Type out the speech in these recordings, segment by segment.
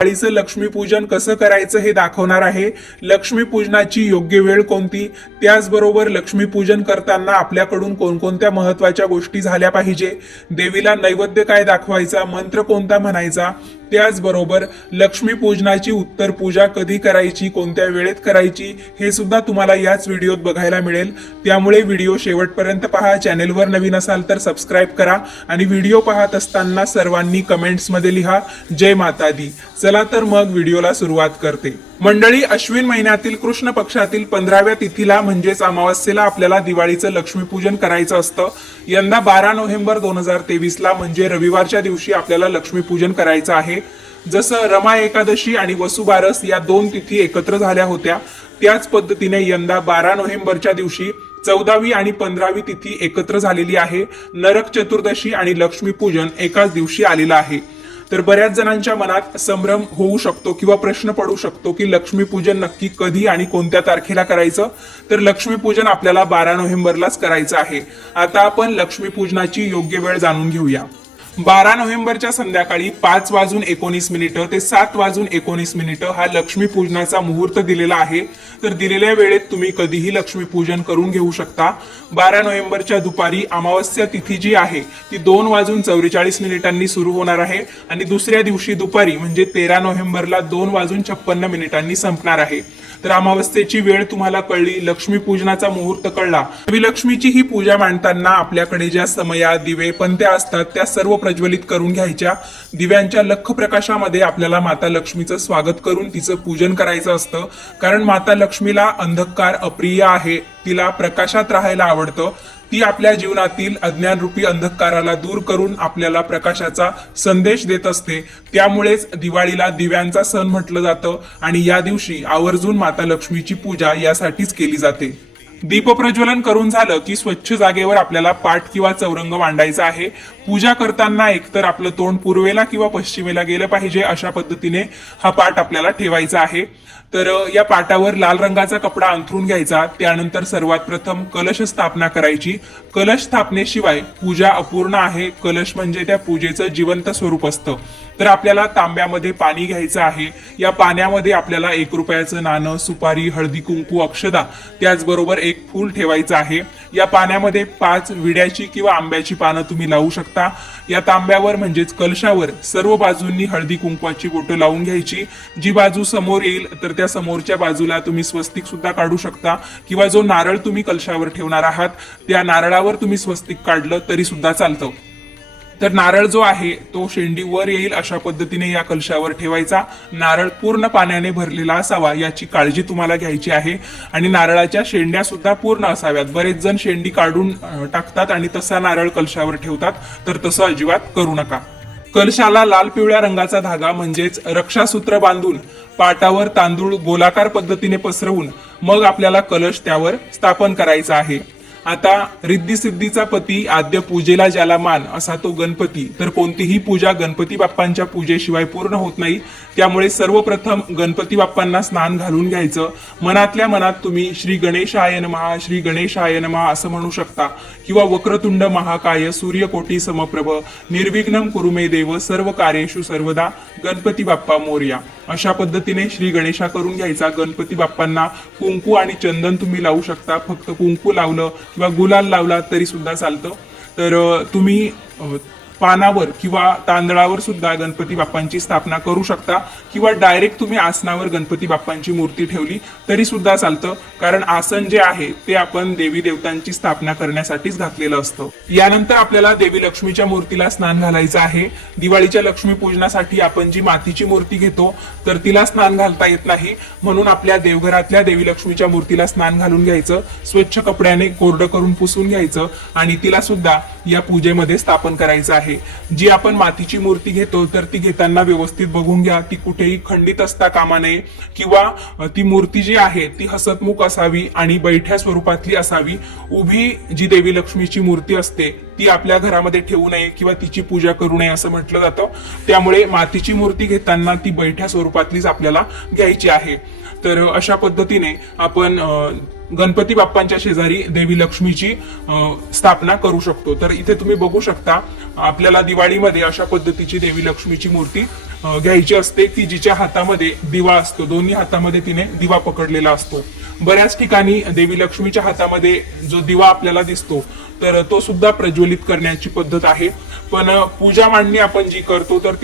दिवाळीचं लक्ष्मीपूजन कसं करायचं हे दाखवणार आहे। लक्ष्मीपूजनाची योग्य वेळ कोणती, त्याचबरोबर लक्ष्मीपूजन करताना आपल्याकडून कोणकोणत्या महत्त्वाच्या गोष्टी झाल्या पाहिजे, देवीला नैवेद्य काय दाखवायचा, मंत्र कोणता म्हणायचा, त्याचबरोबर लक्ष्मीपूजनाची उत्तर पूजा कधी करायची, कोणत्या वेळेत करायची, हे सुद्धा तुम्हाला याच व्हिडिओत बघायला मिळेल। त्यामुळे व्हिडिओ शेवटपर्यंत पहा। चॅनेलवर नवीन असाल तर सबस्क्राईब करा आणि व्हिडिओ पाहत असताना सर्वांनी कमेंट्समध्ये लिहा जय माता दी। चला तर मग व्हिडिओला सुरुवात करते। मंडळी, अश्विन महिन्यातील कृष्ण पक्षातील 15व्या तिथीला म्हणजेच अमावस्येला आपल्याला दिवाळीचं लक्ष्मीपूजन करायचं असतं। यंदा 12 नोव्हेंबर 2023ला म्हणजे रविवारच्या दिवशी आपल्याला लक्ष्मीपूजन करायचं आहे। जसं रमा एकादशी आणि वसुबारस या 2 तिथी एकत्र झाल्या होत्या, त्याच पद्धतीने यंदा 12 नोव्हेंबरच्या दिवशी 14वी आणि 15वी तिथी एकत्र झालेली आहे। नरक चतुर्दशी आणि लक्ष्मीपूजन एकाच दिवशी आलेलं आहे। तर बऱ्याच जणांच्या मनात संभ्रम होऊ शकतो किंवा प्रश्न पडू शकतो की लक्ष्मीपूजन नक्की कधी आणि कोणत्या तारखेला करायचं। तर लक्ष्मीपूजन आपल्याला 12 नोव्हेंबरलाच करायचं आहे। आता आपण लक्ष्मीपूजनाची योग्य वेळ जाणून घेऊया। 12 नोव्हेंबरच्या संध्याकाळी 5:19 ते 7:19 हा लक्ष्मीपूजनाचा मुहूर्त दिलेला आहे। तर दिलेल्या वेळेत तुम्ही कधीही लक्ष्मीपूजन करून घेऊ शकता। 12 नोव्हेंबरच्या दुपारी अमावस्या तिथी जी आहे ती 2:44 सुरू होणार आहे आणि दुसऱ्या दिवशी दुपारी म्हणजे 13 नोव्हेंबरला 2:56 संपणार आहे। तर अमावस्येची वेळ तुम्हाला कळली, लक्ष्मीपूजनाचा मुहूर्त कळला। देवी लक्ष्मीची ही पूजा मांडताना आपल्याकडे ज्या समया, दिवे, पंत्या असतात त्या सर्व प्रज्वलित करून घ्यायच्या। दिव्यांच्या लख प्रकाशामध्ये आपल्याला माता लक्ष्मीचं स्वागत करून तिचं पूजन करायचं असतं, कारण माता लक्ष्मीला अंधकार अप्रिय आहे, तिला प्रकाशात राहायला आवडतं। ती आपल्या जीवनातील अज्ञानरूपी अंधकाराला दूर करून आपल्याला प्रकाशाचा संदेश देत असते। त्यामुळेच दिवाळीला दिव्यांचा सण म्हटलं जातं आणि या दिवशी आवर्जून माता लक्ष्मीची पूजा यासाठीच केली जाते। दीपप्रज्वलन करून झालं की स्वच्छ जागेवर आपल्याला पाट किंवा चौरंग मांडायचा आहे। पूजा करताना एकतर आपलं तोंड पूर्वेला किंवा पश्चिमेला गेलं पाहिजे, अशा पद्धतीने हा पाट आपल्याला ठेवायचा आहे। तर या पाटावर लाल रंगाचा कपडा अंथरून घ्यायचा। त्यानंतर सर्वात प्रथम कलश स्थापना करायची। कलश स्थापनेशिवाय पूजा अपूर्ण आहे। कलश म्हणजे त्या पूजेचं जिवंत स्वरूप असतं। तर आपल्याला तांब्यामध्ये पाणी घ्यायचं आहे। या पाण्यामध्ये आपल्याला 1 रुपयाचं नाणं, सुपारी, हळदी कुंकू, अक्षदा, त्याचबरोबर 1 फूल ठेवायचं आहे। या पाण्यामध्ये 5 विड्याची किंवा आंब्याची पानं तुम्ही लावू शकता। या तांब्यावर म्हणजेच कलशावर सर्व बाजूंनी हळदी कुंकवाची बोटं लावून घ्यायची। जी बाजू समोर येईल तर त्या समोरच्या बाजूला तुम्ही स्वस्तिक सुद्धा काढू शकता किंवा जो नारळ तुम्ही कलशावर ठेवणार आहात त्या नारळावर तुम्ही स्वस्तिक काढलं तरी सुद्धा चालतं। तर नारळ जो आहे तो शेंडी वर येईल अशा पद्धतीने या कलशावर ठेवायचा। नारळ पूर्ण पाण्याने भरलेला असावा याची काळजी तुम्हाला घ्यायची आहे आणि नारळाच्या शेंड्या सुद्धा पूर्ण असाव्यात। बरेच जण शेंडी काढून टाकतात आणि तसा नारळ कलशावर ठेवतात, तर तसं अजिबात करू नका। कलशाला लाल पिवळ्या रंगाचा धागा म्हणजेच रक्षासूत्र बांधून पाटावर तांदूळ गोलाकार पद्धतीने पसरवून मग आपल्याला कलश त्यावर स्थापन करायचा आहे। आता रिद्धी सिद्धीचा पती, आद्य पूजेला ज्याला मान असा तो गणपती। तर कोणतीही पूजा गणपती बाप्पांच्या पूजेशिवाय पूर्ण होत नाही। त्यामुळे सर्वप्रथम गणपती बाप्पांना स्नान घालून घ्यायचं। मनातल्या मनात तुम्ही श्री गणेशाय नमः, श्री गणेशाय नमः असं म्हणू शकता किंवा वक्रतुंड महाकाय सूर्यकोटी समप्रभ निर्विघ्नं कुरु मे देव सर्व कार्येषु सर्वदा गणपती बाप्पा मोरया अशा पद्धतीने श्री गणेशा करून घ्यायचा। गणपती बाप्पांना कुंकू आणि चंदन तुम्ही लावू शकता। फक्त कुंकू लावलं किंवा गुलाल लावला तरी सुद्धा चालतं। तर तुम्ही पानावर किंवा तांदळावर सुद्धा गणपती बाप्पांची स्थापना करू शकता किंवा डायरेक्ट तुम्ही आसनावर गणपती बाप्पांची मूर्ती ठेवली तरी सुद्धा चालतं, कारण आसन जे आहे ते आपण देवी देवतांची स्थापना करण्यासाठीच घातलेलं असतं। यानंतर आपल्याला देवी लक्ष्मीच्या मूर्तीला स्नान घालायचं आहे। दिवाळीच्या लक्ष्मीपूजनासाठी आपण जी मातीची मूर्ती घेतो तर तिला स्नान घालता येत नाही, म्हणून आपल्या देवघरातल्या देवी लक्ष्मीच्या मूर्तीला स्नान घालून घ्यायचं। स्वच्छ कपड्याने कोरडं करून पुसून घ्यायचं आणि तिला सुद्धा या पूजेमध्ये स्थापन करायचं आहे। जी आपण मातीची मूर्ती घेतो तर ती घेताना व्यवस्थित बघून घ्या, ती कुठेही खंडित असता कामा नये किंवा ती मूर्ती जी आहे ती हसतमुख असावी आणि बैठ्या स्वरूपातली असावी। उभी जी देवी लक्ष्मीची मूर्ती असते ती आपल्या घरामध्ये ठेवू नये किंवा तिची पूजा करू नये असं म्हटलं जातं। त्यामुळे मातीची मूर्ती घेताना ती बैठ्या स्वरूपातलीच आपल्याला घ्यायची आहे। तर अशा पद्धतीने आपण गणपती बाप्पांच्या शेजारी देवी लक्ष्मीची स्थापना करू शकतो। तर इथे तुम्ही बघू शकता आपल्याला दिवाळीमध्ये अशा पद्धतीची देवी लक्ष्मीची मूर्ती घ्यायची असते की जिच्या हातामध्ये दिवा असतो, दोन्ही हातामध्ये तिने दिवा पकडलेला असतो। बऱ्याच ठिकाणी देवी लक्ष्मीच्या हातामध्ये जो दिवा आपल्याला दिसतो तर तो सुद्धा प्रज्वलित करण्याची पद्धत आहे। पण पूजा मांडणी आपण जी करतो तर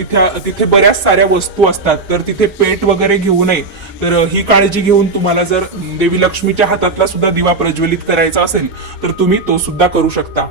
तिथे बऱ्याच साऱ्या वस्तू असतात, तर तिथे पेट वगैरे घेऊ नये। तर ही काळजी घेऊन तुम्हाला जर देवी लक्ष्मीच्या हातातला सुद्धा दिवा प्रज्वलित करायचा असेल तर तुम्ही तो सुद्धा करू शकता।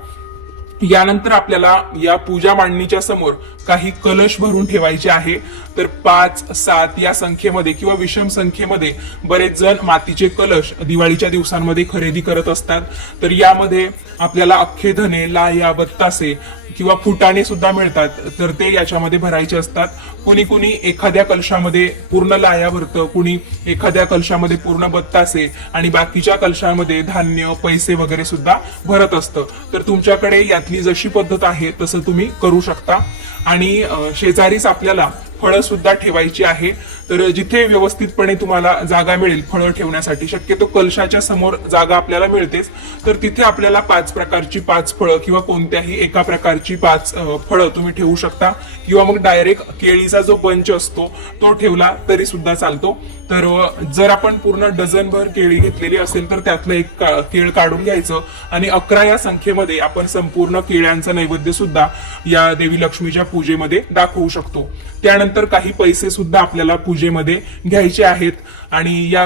यानंतर आपल्याला या पूजा मांडणीच्या समोर काही कलश भरून ठेवायचे आहे। तर 5, 7 या संख्येमध्ये किंवा विषम संख्येमध्ये बरेच जण मातीचे कलश दिवाळीच्या दिवसांमध्ये खरेदी करत असतात। तर यामध्ये आपल्याला अख्खे धने, लाह्या, बत्तासे किंवा फुटाणे सुद्धा मिळतात, तर ते याच्यामध्ये भरायचे असतात। कुणी एखाद्या कलशामध्ये पूर्ण लाह्या भरतं, कुणी एखाद्या कलशामध्ये पूर्ण बत्तासे आणि बाकीच्या कलशामध्ये धान्य, पैसे वगैरे सुद्धा भरत असतं। तर तुमच्याकडे यातली जशी पद्धत आहे तसं तुम्ही करू शकता। आणि शेजारीच आपल्याला फळं सुद्धा ठेवायची आहे। तर जिथे व्यवस्थितपणे तुम्हाला जागा मिळेल फळं ठेवण्यासाठी, शक्यतो कलशाच्या समोर जागा आपल्याला मिळतेच, तर तिथे आपल्याला 5 प्रकारची 5 फळं किंवा कोणत्याही एका प्रकारची 5 फळं तुम्ही ठेवू शकता। किंवा मग डायरेक्ट केळीचा जो बंच असतो तो ठेवला तरी सुद्धा चालतो। तर जर आपण पूर्ण डझनभर केळी घेतलेली असेल तर त्यातलं एक केळ काढून घ्यायचं आणि 11 या संख्येमध्ये आपण संपूर्ण केळ्यांचं नैवेद्य सुद्धा या देवी लक्ष्मीच्या पूजेमध्ये दाखवू शकतो। त्यानंतर काही पैसे सुद्धा आपल्याला पूजेमध्ये घ्यायचे आहेत आणि या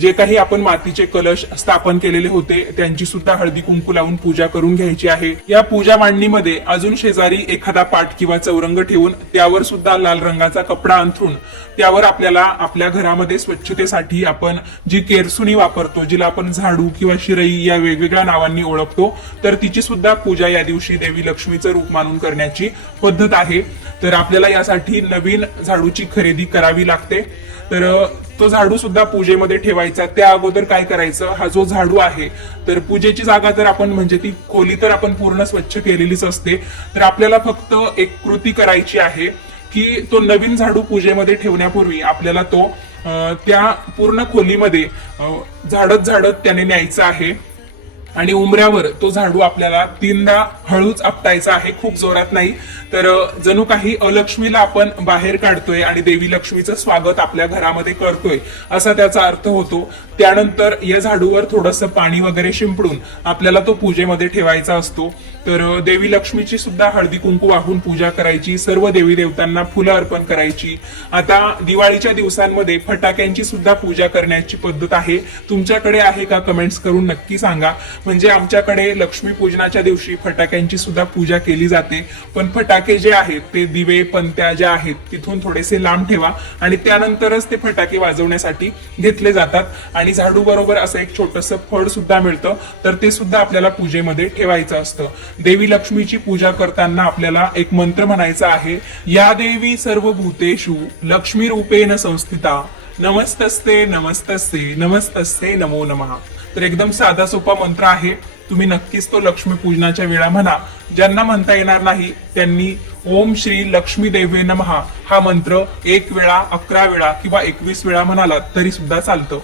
जे काही आपण मातीचे कलश स्थापन केलेले होते त्यांची सुद्धा हळदी कुंकू लावून पूजा करून घ्यायची आहे। या पूजा मांडणीमध्ये अजून शेजारी एखादा पाट किंवा चौरंग ठेवून त्यावर सुद्धा लाल रंगाचा कपडा अंथरून त्यावर आपल्याला आपल्या घरामध्ये स्वच्छतेसाठी आपण जी केरसुणी वापरतो, जिला आपण झाडू किंवा शिरई या वेगवेगळ्या नावांनी ओळखतो, तर तिची सुद्धा पूजा या दिवशी देवी लक्ष्मीचं रूप मानून करण्याची पद्धत आहे। तर आपल्याला यासाठी नवीन झाडूची खरेदी करावी लागते। तर तो झाडू सुद्धा पूजेमध्ये ठेवायचा। त्या अगोदर काय करायचं, हा जो झाडू आहे तर पूजेची जागा तर आपण म्हणजे ती खोली तर आपण पूर्ण स्वच्छ केलेलीच असते, तर आपल्याला फक्त एक कृती करायची आहे की तो नवीन झाडू पूजेमध्ये ठेवण्यापूर्वी आपल्याला तो त्या पूर्ण खोलीमध्ये झाडत त्याने न्यायचा आहे आणि उंबऱ्यावर तो झाडू आपल्याला 3दा हळूच आपटायचा आहे, खूप जोरात नाही। तर जणू काही अलक्ष्मीला आपण बाहेर काढतोय आणि देवी लक्ष्मीचं स्वागत आपल्या घरामध्ये करतोय असा त्याचा अर्थ होतो। त्यानंतर या झाडूवर थोडंसं पाणी वगैरे शिंपडून आपल्याला तो पूजेमध्ये ठेवायचा असतो। तर देवी लक्ष्मीची सुद्धा हळदी कुंकू वाहून पूजा करायची, सर्व देवी देवतांना फुलं अर्पण करायची। आता दिवाळीच्या दिवसांमध्ये फटाक्यांची सुद्धा पूजा करण्याची पद्धत आहे, तुमच्याकडे आहे का कमेंट्स करून नक्की सांगा। म्हणजे आमच्याकडे लक्ष्मी पूजनाच्या दिवशी फटाक्यांची सुद्धा पूजा केली जाते, पण फटाके जे आहेत ते दिवे, पंत्या ज्या आहेत तिथून थोडेसे लांब ठेवा आणि त्यानंतरच ते फटाके वाजवण्यासाठी घेतले जातात। आणि झाडू बरोबर असं एक छोटंसं फळ सुद्धा मिळतं, तर ते सुद्धा आपल्याला पूजेमध्ये ठेवायचं असतं। देवी लक्ष्मीची पूजा करताना आपल्याला एक मंत्र म्हणायचा आहे, या देवी सर्व भूतेषु लक्ष्मी रूपेण संस्थिता नमस्तस्ते नमस्तस्ते नमस्तस्ते नमो नमः। तर एकदम साधा सोपा मंत्र आहे, तुम्ही नक्कीच तो लक्ष्मी पूजनाच्या वेळा म्हणा। ज्यांना म्हणता येणार नाही त्यांनी ओम श्री लक्ष्मी देवे नमः हा मंत्र 1 वेळा, 11 वेळा किंवा 21 वेळा म्हणालात तरी सुद्धा चालतं।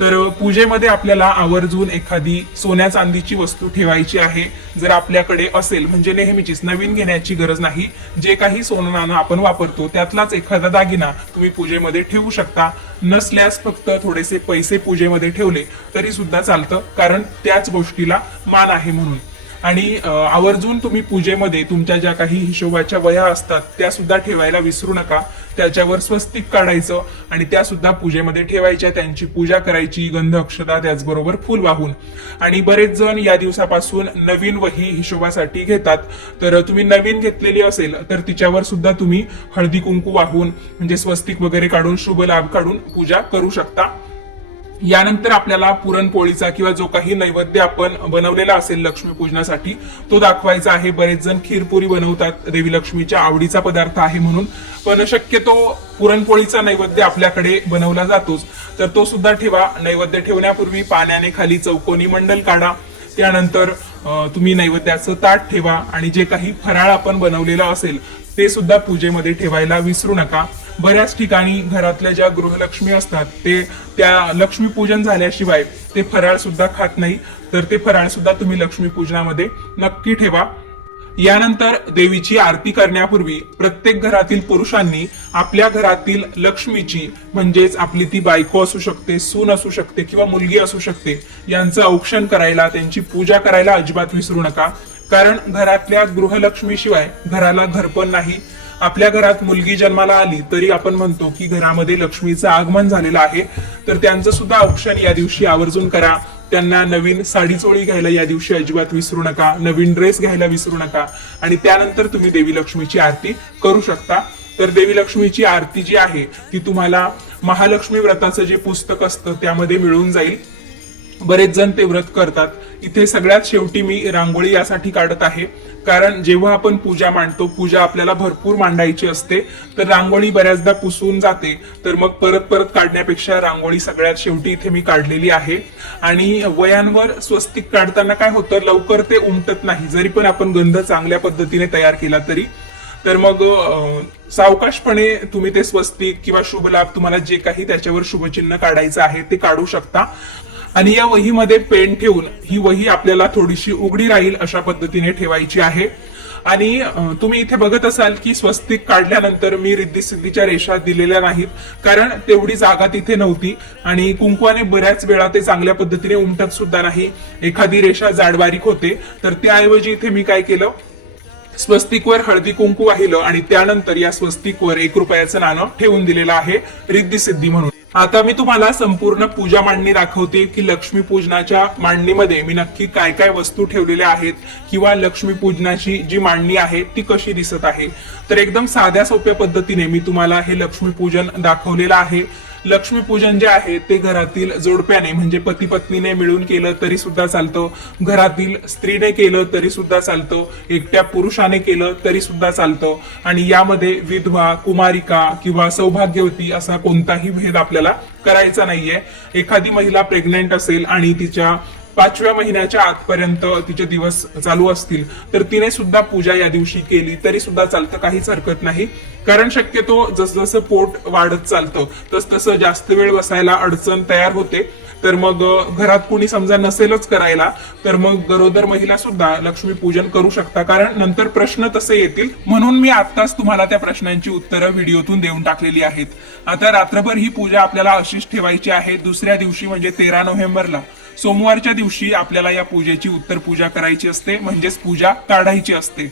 तर पूजेमध्ये आपल्याला आवर्जून एखादी सोन्या चांदीची वस्तू ठेवायची आहे, जर आपल्याकडे असेल, म्हणजे नेहमीचीच, नवीन घेण्याची गरज नाही। जे काही सोनं नाणं आपण वापरतो त्यातलाच एखादा दागिना तुम्ही पूजेमध्ये ठेवू शकता। नसल्यास फक्त थोडेसे पैसे पूजेमध्ये ठेवले तरी सुद्धा चालतं, कारण त्याच गोष्टीला मान आहे म्हणून। आणि आवर्जून तुम्ही पूजेमध्ये तुमच्या ज्या काही हिशोबाच्या वह्या असतात त्या सुद्धा ठेवायला विसरू नका। त्याच्यावर स्वस्तिक काढायचं आणि त्या सुद्धा पूजेमध्ये ठेवायच्या, त्यांची पूजा करायची, गंध अक्षता त्याचबरोबर फुल वाहून। आणि बरेच जण या दिवसापासून नवीन वही हिशोबासाठी घेतात, तर तुम्ही नवीन घेतलेली असेल तर तिच्यावर सुद्धा तुम्ही हळदी कुंकू वाहून म्हणजे स्वस्तिक वगैरे काढून शुभ लाभ काढून पूजा करू शकता। यानंतर आपल्याला पुरणपोळीचा किंवा जो काही नैवेद्य आपण बनवलेला असेल लक्ष्मी पूजनासाठी तो दाखवायचा आहे। बरेच जण खीरपुरी बनवतात, देवी लक्ष्मीच्या आवडीचा पदार्थ आहे म्हणून, पण शक्यतो पुरणपोळीचा नैवेद्य आपल्याकडे बनवला जातोच, तर तो सुद्धा ठेवा। नैवेद्य ठेवण्यापूर्वी पाण्याने खाली चौकोनी मंडल काढा, त्यानंतर तुम्ही नैवेद्याचं ताट ठेवा आणि जे काही फराळ आपण बनवलेला असेल ते सुद्धा पूजेमध्ये ठेवायला विसरू नका। बऱ्याच ठिकाणी घरातल्या ज्या गृहलक्ष्मी असतात ते त्या लक्ष्मीपूजन झाल्याशिवाय ते फराळ सुद्धा खात नाही, तर ते फराळ सुद्धा तुम्ही लक्ष्मीपूजनामध्ये नक्की ठेवा। यानंतर देवीची आरती करण्यापूर्वी प्रत्येक घरातील पुरुषांनी आपल्या घरातील लक्ष्मीची म्हणजेच आपली ती बायको असू शकते, सून असू शकते किंवा मुलगी असू शकते, यांचं औक्षण करायला, त्यांची पूजा करायला अजिबात विसरू नका। कारण घरातल्या गृहलक्ष्मीशिवाय घराला घरपण नाही। आपल्या घरात मुलगी जन्माला आली तरी आपण म्हणतो की घरामध्ये लक्ष्मीचं आगमन झालेलं आहे, तर त्यांचं सुद्धा औक्षण या दिवशी आवर्जून करा। त्यांना नवीन साडी चोळी घ्यायला या दिवशी अजिबात विसरू नका, नवीन ड्रेस घ्यायला विसरू नका आणि त्यानंतर तुम्ही देवी लक्ष्मीची आरती करू शकता। तर देवी लक्ष्मीची आरती जी आहे ती तुम्हाला महालक्ष्मी व्रताचं जे पुस्तक असतं त्यामध्ये मिळून जाईल। बरेच जण ते व्रत करतात। इथे सगळ्यात शेवटी मी रांगोळी यासाठी काढत आहे कारण जेव्हा आपण पूजा मांडतो, पूजा आपल्याला भरपूर मांडायची असते, तर रांगोळी बऱ्याचदा पुसून जाते, तर मग परत परत काढण्यापेक्षा रांगोळी सगळ्यात शेवटी इथे मी काढलेली आहे। आणि वयांवर स्वस्तिक काढताना काय होतं, लवकर ते उमटत नाही, जरी पण आपण गंध चांगल्या पद्धतीने तयार केला तरी। तर मग सावकाशपणे तुम्ही ते स्वस्तिक किंवा शुभलाभ तुम्हाला जे काही त्याच्यावर शुभचिन्ह काढायचं आहे ते काढू शकता। आणि या वहीमध्ये पेन ठेवून ही वही आपल्याला थोडीशी उघडी राहील अशा पद्धतीने ठेवायची आहे। आणि तुम्ही इथे बघत असाल की स्वस्तिक काढल्यानंतर मी रिद्धी सिद्धीच्या रेषा दिलेल्या नाहीत, कारण तेवढी जागा तिथे नव्हती आणि कुंकवाने बऱ्याच वेळा ते चांगल्या पद्धतीने उमटत सुद्धा नाही, एखादी रेषा जाडबारीक होते। तर त्याऐवजी इथे मी काय केलं, स्वस्तिकवर हळदी कुंकू वाहिलं आणि त्यानंतर या स्वस्तिकवर 1 रुपयाचं नाणं ठेवून दिलेलं आहे रिद्धी सिद्धी म्हणून। आता मी तुम्हाला संपूर्ण पूजा मांडणी दाखवते की लक्ष्मी पूजनाच्या मांडणीमध्ये मी नक्की काय काय वस्तू ठेवलेल्या आहेत किंवा लक्ष्मी पूजनाची जी मांडणी आहे ती कशी दिसत आहे। तर एकदम साध्या सोप्या पद्धतीने मी तुम्हाला हे लक्ष्मी पूजन दाखवलेलं आहे। लक्ष्मी पूजन जे आहे ते घरातील जोडप्याने म्हणजे पती पत्नीने मिळून केलं तरी सुद्धा चालतं, घरातील स्त्रीने केलं तरी सुद्धा चालतं, एकट्या पुरुषाने केलं तरी सुद्धा चालतं आणि यामध्ये विधवा, कुमारिका किंवा सौभाग्यवती असा कोणताही भेद आपल्याला करायचा नाहीये। एखादी महिला प्रेग्नेंट असेल आणि तिच्या 5व्या महिन्याच्या आतपर्यंत तिचे दिवस चालू असतील तर तिने सुद्धा पूजा या दिवशी केली तरी सुद्धा चालतं, काहीच हरकत नाही। कारण शक्यतो जसजसं पोट वाढत चालतं तसतसं जास्त वेळ बसायला अडचण तयार होते, तर मग घरात कोणी समजा नसेलच करायला तर मग गरोदर महिला सुद्धा लक्ष्मी पूजन करू शकता, कारण नंतर प्रश्न तसे येतील, म्हणून मी आत्ताच तुम्हाला त्या प्रश्नांची उत्तरं व्हिडिओतून देऊन टाकलेली आहेत। आता रात्रभर ही पूजा आपल्याला अशीच ठेवायची आहे। दुसऱ्या दिवशी म्हणजे 13 नोव्हेंबरला सोमवारच्या दिवशी आपल्याला या पूजेची उत्तर पूजा करायची असते, म्हणजेच पूजा काढायची असते।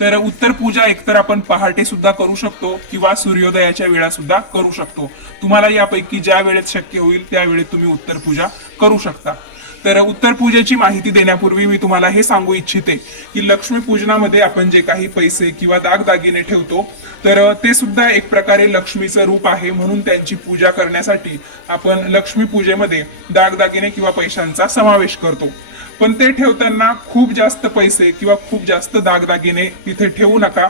तर उत्तर पूजा एकतर आपण पहाटे सुद्धा करू शकतो किंवा सूर्योदयाच्या वेळा सुद्धा करू शकतो। तुम्हाला यापैकी ज्या वेळेत शक्य होईल त्या वेळेत तुम्ही उत्तर पूजा करू शकता। तर उत्तर पूजेची माहिती देण्यापूर्वी मी तुम्हाला हे सांगू इच्छिते की लक्ष्मी पूजनामध्ये आपण जे काही पैसे किंवा दागदागिने ठेवतो तर ते सुद्धा एक प्रकारे लक्ष्मीचं रूप आहे, म्हणून त्यांची पूजा करण्यासाठी आपण लक्ष्मी पूजेमध्ये दागदागिने किंवा पैशांचा समावेश करतो। पण ते ठेवताना खूप जास्त पैसे किंवा खूप जास्त दागदागिने तिथे ठेवू नका,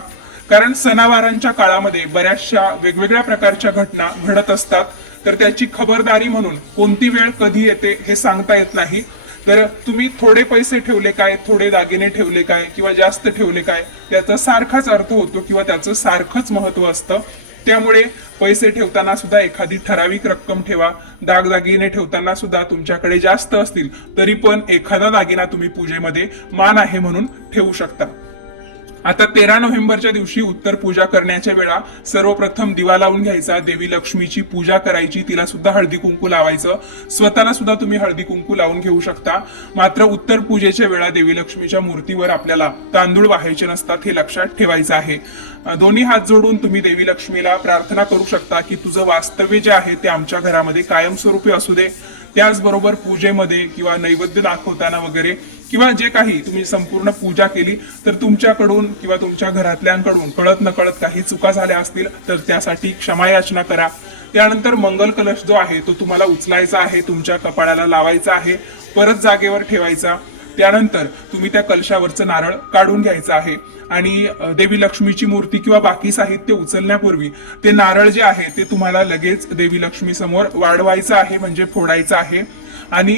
कारण सणावारांच्या काळामध्ये बऱ्याचशा वेगवेगळ्या प्रकारच्या घटना घडत असतात, तर त्याची खबरदारी म्हणून कोणती वेळ कधी येते हे सांगता येत नाही। तर तुम्ही थोडे पैसे ठेवले काय, थोडे दागिने ठेवले काय किंवा जास्त ठेवले काय त्याचा सारखाच अर्थ होतो किंवा त्याचं सारखंच महत्व असतं। त्यामुळे पैसे ठेवताना सुद्धा एखादी ठराविक रक्कम ठेवा, दागदागिने ठेवताना सुद्धा तुमच्याकडे जास्त असतील तरी पण एखादा दागिना तुम्ही पूजेमध्ये मान आहे म्हणून ठेवू शकता। आता 13 नोव्हेंबरच्या दिवशी उत्तर पूजा करण्याच्या वेळा सर्वप्रथम दिवा लावून घ्यायचा, देवी लक्ष्मीची पूजा करायची, तिला सुद्धा हळदी कुंकू लावायचं, स्वतःला सुद्धा तुम्ही हळदी कुंकू लावून घेऊ शकता। मात्र उत्तर पूजेच्या वेळा देवी लक्ष्मीच्या मूर्तीवर आपल्याला तांदूळ वाहायचे नसतात, हे लक्षात ठेवायचं आहे। दोन्ही हात जोडून तुम्ही देवी लक्ष्मीला प्रार्थना करू शकता की तुझं वास्तव्य जे आहे ते आमच्या घरामध्ये कायमस्वरूपी असू दे। त्याचबरोबर पूजेमध्ये किंवा नैवेद्य दाखवताना वगैरे किंवा जे काही तुम्ही संपूर्ण पूजा केली तर तुमच्याकडून किंवा तुमच्या घरातल्यांकडून कळत नकळत काही चुका झाल्या असतील तर त्यासाठी क्षमायाचना करा। त्यानंतर मंगल कलश जो आहे तो तुम्हाला उचलायचा आहे, तुमच्या कपाळाला लावायचा आहे, परत जागेवर ठेवायचा। त्यानंतर तुम्ही त्या कलशावरचं नारळ काढून घ्यायचं आहे आणि देवी लक्ष्मीची मूर्ती किंवा बाकी साहित्य उचलण्यापूर्वी ते नारळ जे आहे ते तुम्हाला लगेच देवी लक्ष्मी समोर वाढवायचं आहे, म्हणजे फोडायचं आहे। आणि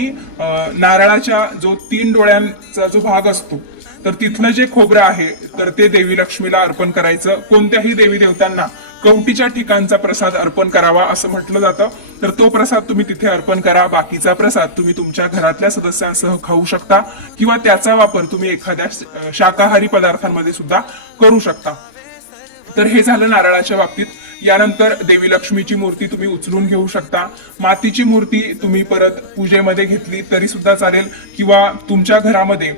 नारळाच्या जो 3 डोळ्यांचा जो भाग असतो तर तिथलं जे खोबरं आहे तर ते देवी लक्ष्मीला अर्पण करायचं। कोणत्याही देवी देवतांना कवटीच्या ठिकाणचा प्रसाद अर्पण करावा असं म्हटलं जातं. तर तो प्रसाद तुम्ही तिथे अर्पण करा. बाकीचा प्रसाद तुम्ही तुमच्या घरातल्या सदस्यांसह खाऊ शकता किंवा त्याचा वापर तुम्ही एखाद्या शाकाहारी पदार्थांमध्ये सुद्धा करू शकता. तर हे झालं नारळाच्या बाबतीत. यानंतर देवी लक्ष्मीची मूर्ती तुम्ही उचलून घेऊ शकता. मातीची मूर्ती तुम्ही परत पूजेमध्ये घेतली तरी सुद्धा चालेल किंवा तुमच्या घरामध्ये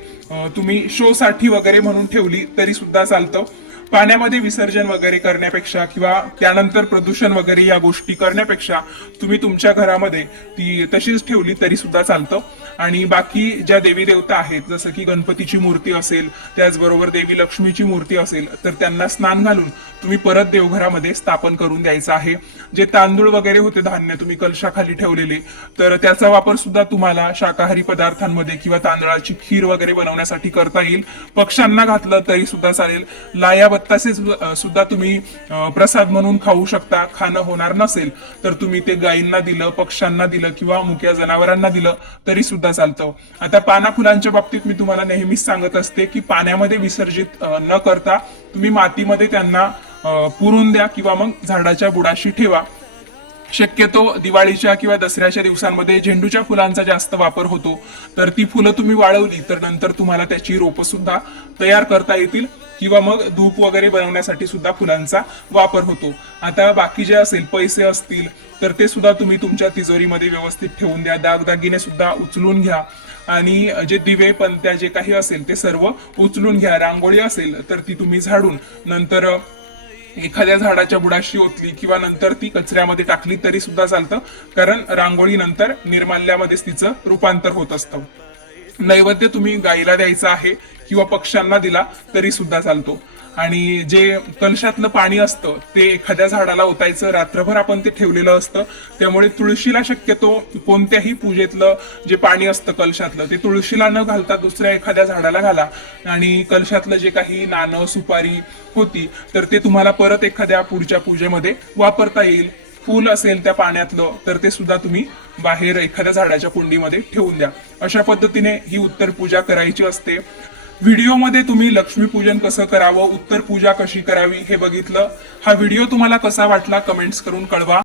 तुम्ही शो साठी वगैरे म्हणून ठेवली तरी सुद्धा चालतं. पाण्यामध्ये विसर्जन वगैरे करण्यापेक्षा किंवा त्यानंतर प्रदूषण वगैरे या गोष्टी करण्यापेक्षा तुम्ही तुमच्या घरामध्ये ती तशीच ठेवली तरी सुद्धा चालतं. आणि बाकी ज्या देवी देवता आहेत जसं की गणपतीची मूर्ती असेल, त्याचबरोबर देवी लक्ष्मीची मूर्ती असेल, तर त्यांना स्नान घालून तुम्ही परत देवघरामध्ये स्थापन करून द्यायचं आहे. जे तांदूळ वगैरे होते धान्य तुम्ही कलशाखाली ठेवलेले, तर त्याचा वापर सुद्धा तुम्हाला शाकाहारी पदार्थांमध्ये किंवा तांदळाची खीर वगैरे बनवण्यासाठी करता येईल. पक्ष्यांना घातलं तरी सुद्धा चालेल. लाया बत्तासे सुद्धा तुम्ही प्रसाद म्हणून खाऊ शकता. खाणं होणार नसेल तर तुम्ही ते गायींना दिलं, पक्ष्यांना दिलं किंवा मुक्या जनावरांना दिलं तरी सुद्धा चालतं. आता पाना फुलांच्या बाबतीत मी तुम्हाला नेहमीच सांगत असते की पाण्यामध्ये विसर्जित न करता तुम्ही मातीमध्ये त्यांना पुरून द्या किंवा मग झाडाच्या बुडाशी ठेवा. शक्यतो दिवाळीच्या किंवा दसऱ्याच्या दिवसांमध्ये झेंडूच्या फुलांचा जास्त वापर होतो. तर ती फुलं तुम्ही वाळवली तर नंतर तुम्हाला त्याची रोपं सुद्धा तयार करता येतील किंवा मग धूप वगैरे बनवण्यासाठी सुद्धा फुलांचा वापर होतो. आता बाकी जे असेल पैसे असतील तर ते सुद्धा तुम्ही तुमच्या तिजोरीमध्ये व्यवस्थित ठेवून द्या. दागदागिने सुद्धा उचलून घ्या आणि जे दिवे पणत्या जे काही असेल ते सर्व उचलून घ्या. रांगोळी असेल तर ती तुम्ही झाडून नंतर एखाद्या झाडाच्या बुडाशी ओतली किंवा नंतर ती कचऱ्यामध्ये टाकली तरी सुद्धा चालतं, कारण रांगोळी नंतर निर्माल्यामध्येच तिचं रूपांतर होत असतं. नैवेद्य तुम्ही गाईला द्यायचा आहे किंवा पक्ष्यांना दिला तरी सुद्धा चालतो. आणि जे कलशातलं पाणी असतं ते एखाद्या झाडाला ओतायचं. रात्रभर आपण ते ठेवलेलं असतं, त्यामुळे तुळशीला शक्यतो कोणत्याही पूजेतलं जे पाणी असतं कलशातलं ते तुळशीला न घालता दुसऱ्या एखाद्या झाडाला घाला. आणि कलशातलं जे काही नाणं सुपारी होती तर ते तुम्हाला परत एखाद्या पुढच्या पूजेमध्ये वापरता येईल. फूल असेल त्या पाण्यातलं तर ते सुद्धा तुम्ही बाहेर एखाद्या झाडाच्या कुंडीमध्ये ठेवून द्या. अशा पद्धतीने ही उत्तर पूजा करायची असते. व्हिडिओमध्ये तुम्ही लक्ष्मीपूजन कसं करावं, उत्तर पूजा कशी करावी हे बघितलं. हा व्हिडिओ तुम्हाला कसा वाटला कमेंट्स करून कळवा.